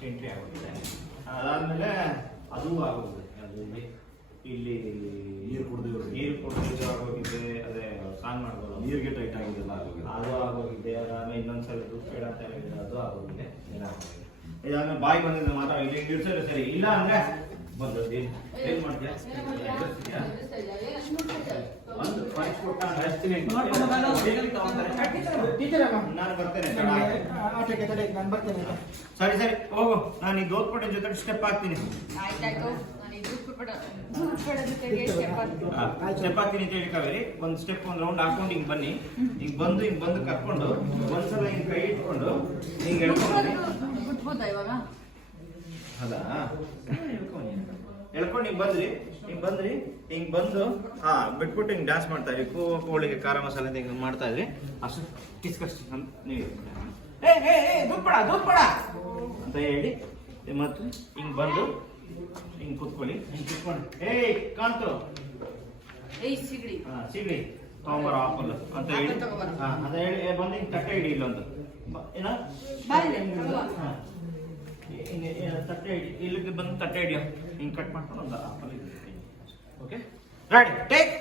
First entry ಆಗೋಗಿದೆ. ಅದಾದಮೇಲೆ ಅದು ಆಗೋಗಿದೆ, ಅದು ಇಲ್ಲಿ ನೀರು ಕುಡಿದು ಆಗೋಗಿದೆ, ಅದೇ ಸ್ನಾನ ಮಾಡ್ಬೋದು, ನೀರಿಗೆ ಟೈಟ್ ಆಗಿದೆಲ್ಲ ಆಗೋಗಿದೆ, ಅದು ಆಗೋಗಿದೆ. ಅದಾದ್ಮೇಲೆ ಇನ್ನೊಂದ್ಸಲ ದುಡ್ಡು ಬೇಡ ಅಂತ ಹೇಳಿದ್ರೆ ಅದು ಆಗೋಗಿದೆ, ಇದಾದ್ಮೇಲೆ ಬಾಯಿ ಬಂದಿದ್ದು ಮಾತ್ರ ಇಲ್ಲಿ ಇಡ್ಸೋದು ಸರಿ. ಇಲ್ಲ ಅಂದ್ರೆ ಬಂದದ್ದು ಏನ್ ಮಾಡ್ತೀಯ? ಒಂದು ಪಾಯಿಂಟ್ ಕೊಟ್ಟ ನಾನು ಬರ್ತೇನೆ. ಸರಿ ಸರಿ ಹೋಗು, ನಾನು ಈ ದೋತ್ಪಡೆ ಜೊತೆ ಸ್ಟೆಪ್ ಹಾಕ್ತೀನಿ. ಸ್ಟೆಪ್ ಹಾಕ್ತೀನಿ ಅಂತ ಹೇಳಿ ಕಾವೇರಿ, ಒಂದು ಸ್ಟೆಪ್ ಒಂದು ರೌಂಡ್ ಹಾಕೊಂಡು ಹಿಂಗ್ ಬನ್ನಿ. ಹಿಂಗ್ ಬಂದು ಕರ್ಕೊಂಡು ಒಂದ್ಸಲ ಹಿಂಗ್ ಕೈ ಇಟ್ಕೊಂಡು ಹಿಂಗ್ ಅಲ್ಲ ಎಳ್ಕೊಂಡು ಹಿಂಗ್ ಬಂದ್ರಿ ಹಿಂಗ್ ಬಂದು ಬಿಟ್ಬಿಟ್ಟು ಹಿಂಗ್ ಡ್ಯಾನ್ಸ್ ಮಾಡ್ತಾ ಇದ್ರಿ. ಕೋಳಿಗೆ ಖಾರ ಮಸಾಲೆ ಅಂತ ಹಿಂಗ್ ಮಾಡ್ತಾ ಇದ್ರಿ. ಅಷ್ಟು ಕಿಸ್ಕಷ್ಟು ನೀವು ದೂದ್ ಬೇಡ ಅಂತ ಹೇಳಿ ಮತ್ತು ಹಿಂಗ್ ಬಂದು ಹಿಂಗ್ ಕುತ್ಕೊಳ್ಳಿ. ಹಿಂಗ್ ಕುತ್ಕೊಂಡು ಕಾಂತು ಸಿಗಡಿ ತಗೊಂಬರ ಆಪಲ್ ಅಂತ ಹೇಳಿ ಅಂತ ಹೇಳಿ ಬಂದು ಹಿಂಗ್ ತಟ್ಟೆ ಹಿಡಿ. ಇಲ್ಲೊಂದು ಏನ ತಟ್ಟೆ ಹಿಡಿ, ಇಲ್ಲಿಗೆ ಬಂದು ತಟ್ಟೆ ಹಿಡಿಯೋ. ಹಿಂಗ್ ಕಟ್ ಮಾಡ್ಕೊಂಡು ಒಂದು ಆಪಲ್. Okay ready take.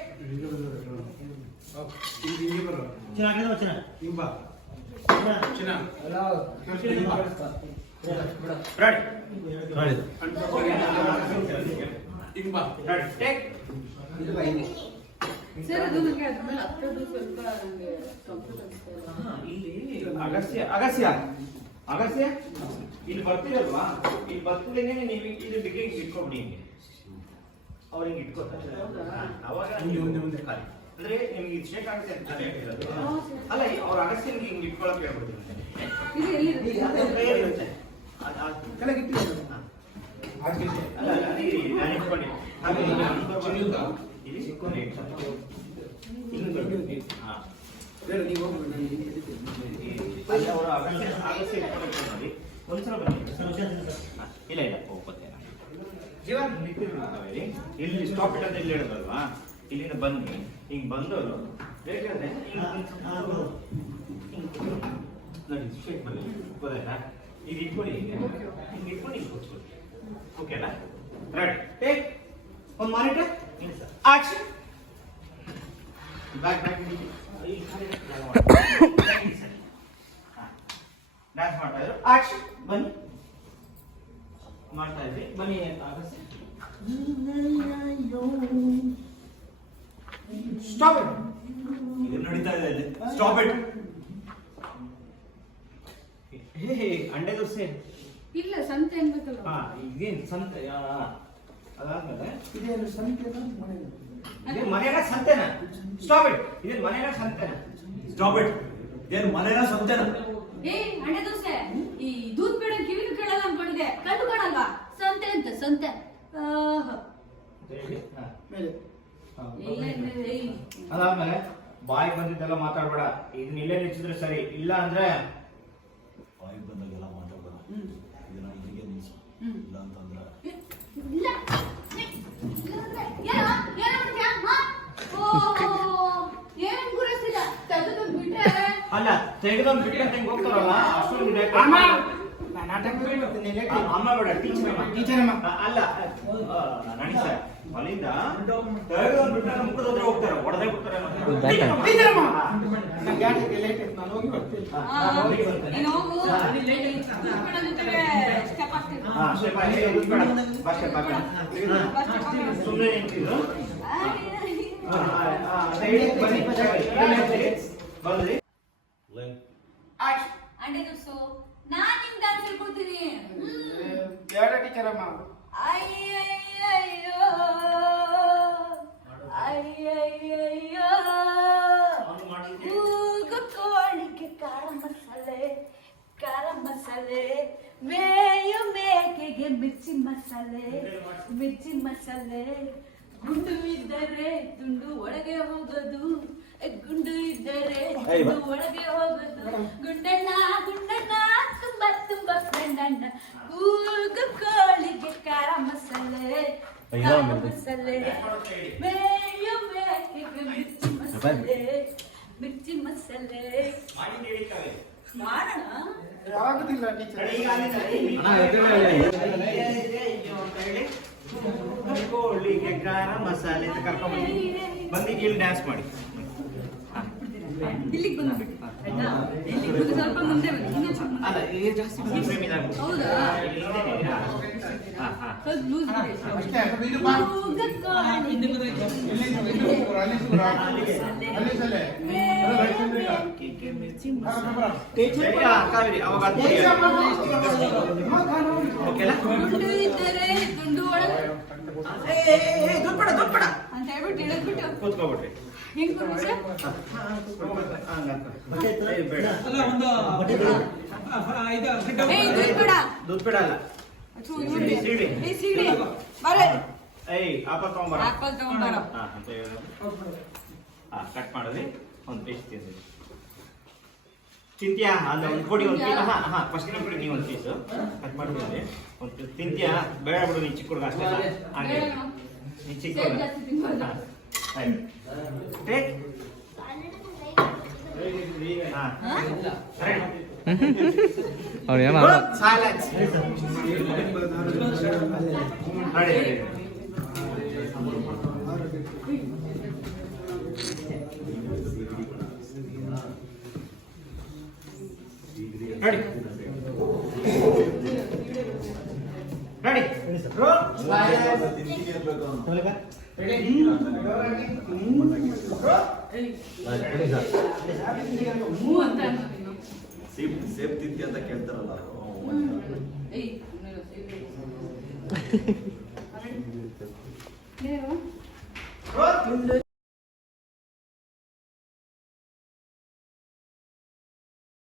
ಅಗಸ್ಯ ಇಲ್ಲಿ ಬರ್ತೀರಲ್ವಾ, ಇಲ್ಲಿ ಬರ್ತಿದ್ದೇನೆ ನೀವು ಇದು ಬಿಗಿ ಇಟ್ಕೊಬಿಡಿ. ಹಿಂಗೆ ಅವ್ರು ಹಿಂಗೆ ಇಟ್ಕೊತಾರೆ, ಅವಾಗ ಅಂದ್ರೆ ನಿಮ್ಗೆ ಇದು ಶೇಕ್ ಆಗುತ್ತೆ ಅಂತ ಹೇಳಿರೋದು. ಅಲ್ಲ ಅವ್ರ ಅಗಸ್ಯನ್ಗೆ ಹಿಂಗೆ ಇಟ್ಕೊಳಕ್ ಹೇಳ್ಬಿಡ್ತೀನಿ. ಒಂದ್ಸಲ ಬನ್ನಿ. ಇಲ್ಲ ಹೋಗ್ಬೋದೇನ ಜೀವನ್ ಇಲ್ಲಿ ಸ್ಟಾಪ್ ಇಟ್ ಅಂತ ಇಲ್ಲಿ ಹೇಳಿದ್ರಲ್ವಾ, ಇಲ್ಲಿಂದ ಬನ್ನಿ. ಹಿಂಗ್ ಬಂದವರು ಗೊತ್ತಾಯ್ತಾ? ಇದು ಇಟ್ಕೊಳ್ಳಿ, ಹಿಂಗೆ ಇಟ್ಕೊಂಡು ಹಿಂಗೆ ಕೂತ್ಕೊಳ್ಳಿ. ಓಕೆನಾ? Ready take. ಒಂದು ಮಾನಿಟರ್ ಆಕ್ಷನ್. ಬ್ಯಾಕ್ ಡ್ಯಾನ್ಸ್ ಮಾಡ್ತಾ ಇದ್ರು. ಆಕ್ಷನ್. ಬನ್ನಿ ಮಾಡ್ತಾ ಇದ್ವಿ. ಬನ್ನಿ ಸ್ಟಾಪ್ ಇಟ್. ಇದು ನಡೀತಾ ಇದೆ ಇಲ್ಲಿ. Stop it. ಅಂಡೆ ದೋಸೆ ಇಲ್ಲ, ಸಂತೆ ಅನ್ಬೇಕಲ್ಲ. ಇದೇನು ಸಂತೆ? ಅದಾದ್ಮೇಲೆ ಇದೇನು ಸಂತೆ? ಇದೇನು ಮನೆಯ ಸಂತೆನಾ? Stop it. ಇದೇನು ಮನೆಯ ಸಂತೆನಾ? Stop it. ಇದೇನು ಮನೆಯ ಸಂತೆನಾ? ಅಂಡೆ ದೋಸೆ ಈ ದೂದ್ ಬೇಡ ಕಿವಿನ ಕೇಳಲ್ಲ ಅನ್ಕೊಂಡಿದೆ, ಕಣ್ಣು ಕಾಣಲ್ವಾ? ಸಂತೆ ಅಂತ ಸಂತೆ. ಅದಾದ್ಮೇಲೆ ಬಾಯಿ ಬಂದಿದ್ದೆಲ್ಲ ಮಾತಾಡ್ಬೇಡ. ಇದನ್ನ ಇಲ್ಲೇ ನಿಲ್ಸಿದ್ರೆ ಸರಿ, ಇಲ್ಲ ಅಂದ್ರೆ ಬಾಯಿ ಬಂದಾಗೆಲ್ಲ ಮಾತಾಡ್ಬೇಡ. ಇದನ್ನ ಇಲ್ಲಿಗೆ ನಿಲ್ಸು. ಇಲ್ಲ ಅಂತಂದ್ರೆ ಅಲ್ಲ ತೆಗೆದೊಂದು ಬಿಟ್ಟು ಅಂತ ಹಿಂಗೆ ಹೋಗ್ತಾರಲ್ಲ, ಅಷ್ಟೊಂದು ಅಮ್ಮ ಬೇಡ ಟೀಚರ್ ಅಲ್ಲ ನಡೀತ ಅಲ್ಲಿಂದ ತೆಗೆದೊಂದು ಬಿಟ್ಟು ಮುಖದ ಹತ್ರ ಹೋಗ್ತಾರೆ, ಹೊಡೆದೇ ಬಿಡ್ತಾರೆ. ಸುಮ್ಮನೆ ನಿಂತಿದ್ದು ಬಂದ್ರಿ. ಅಂಡೆ ದೋಸು ನಾನ್ ನಿಮ್ ಡ್ಯಾನ್ಸ್ ಹೇಳ್ಕೊಡ್ತೀನಿ. ಬೇಡ ಟೀಚರ್ ಅಮ್ಮ. ಅಯ್ಯಯ್ಯಯ್ಯೋ ಅಯ್ಯಯ್ಯಯ್ಯೋ ಕೋಳಿಗೆ ಖಾರ ಮಸಾಲೆ ಮೇಯು ಮೇಕೆಗೆ ಮಿರ್ಚಿ ಮಸಾಲೆ ಗುಂಡು ಇದ್ದರೆ ತುಂಡು ಒಳಗೆ ಹೋಗೋದು, ಗುಂಡು ಇದ್ದರೆ ತುಂಡು ಒಳಗೆ ಹೋಗೋದು. ಗುಂಡಣ್ಣ ತುಂಬಾ ಫ್ರೆಂಡಣ್ಣ. ಕೋಳಿಗೆ ಖಾರ ಮಸಾಲೆ ಮೇಯು ಮೇಕೆಗೆ ಮಿರ್ಚಿ ಮಸಾಲೆ ಮಾಡೋಣ. ಯಾವಾಗ ಆಗುದಿಲ್ಲ ಟೀಚರ್. ಈಗ ಅಲ್ಲಿಂದ ಕೋಳಿಗೆ ಖಾರ ಮಸಾಲೆ ಅಂತ ಕರ್ಕೊಂಡ್ಬಂದು ಬಂದಿಗೆ ಇಲ್ಲಿ ಡ್ಯಾನ್ಸ್ ಮಾಡಿ. ಇಲ್ಲಿಗೆ ಬಂದ್ಬಿಡಿ ಆಯ್ತಾ? ಇಲ್ಲಿಗೆ ಬಂದು ಸ್ವಲ್ಪ ಮುಂದೆ ಬನ್ನಿ, ಇನ್ನೊಂದ್ ಸ್ವಲ್ಪ ಮುಂದೆ. ಅಲ್ಲ ಈಗ ಜಾಸ್ತಿ ಫ್ರೇಮ್ ಇದಾಗ್ಬೋದು. ಹೌದಾ? ಸ್ವಲ್ಪ ಲೂಸ್ ಬಿಡಿ. ಅಷ್ಟೇ, ಇದು ಬಾ. ಅಲ್ಲಿ ಸಲೆ. ಕಾವೇರಿ ಅವಾಗ ಓಕೆನಾ? ಗುಂಡು ಇದ್ದರೆ ಗುಂಡು ಒಳಗೆ ದುಡ್ಬೇಡ ಅಂತ ಹೇಳ್ಬಿಟ್ಟು ಇಳಿದ್ಬಿಟ್ಟು ಕೂತ್ಕೊಬಿಟ್ರಿ. ಹೆಂಗ್ ಕೊಡ್ಬೇಕು ಸರ್? ದುಡ್ಡು ಬೇಡ. ದುಡ್ಡು ಬಿಡಲ್ಲ. ಅಥು, ಇವ್ನಿಗೆ. ಸಿಡಿ. ಏ, ಸಿಡಿ. ಬಾರೆ. ಆಪಲ್ ತಗೊಂಬರ. ಆಪಲ್ ತಗೊಂಬಾರೋ. ಅಂತ ಹೇಳು. ಕಟ್ ಮಾಡಿದ್ರಿ ಒಂದು ಪೀಸ್ ತಿಂದ್ರಿ. ತಿಂತ್ಯಾ ಅಲ್ಲ ಒಂದು ಕೊಡಿ ಒಂದು ಪೀಸ್. ಫಸ್ಟ್ ಕೊಡಿ ನೀವು ಒಂದು ಪೀಸು ಕಟ್ ಮಾಡಿಬಿಡ್ರಿ. ಒಂದು ತಿಂತ್ಯಾ ಬೇಡ ಬಿಡು ನೀನು ಚಿಕ್ಕ ಹುಡುಗ ಅಷ್ಟೇ ಹಾಗೆ ಬೇಡ. ನೀನು ಚಿಕ್ಕ ಸೇಬ್ ಹುಡುಗ. ಜಾಸ್ತಿ ತಿನ್ಬಾರ್ದು. ಟೇಕ್. ಅವ್ರೇನೋ ಸೈಲೆನ್ಸ್. ನೋಡಿ Ready? Ready? Roll. Silence. Ready? ಹ್ಞೂ ಅಂತ ಅನ್ನೋದು ಇನ್ನು. ಸೇಫ್ ತಿಂತಿ ಅಂತ ಕೇಳ್ತಾರಲ್ಲ. ಏಯ್, ಇನ್ನೊಂದು ಸೇಬ್ ಇದೆ. ಅರೆ. ಏನು? Roll.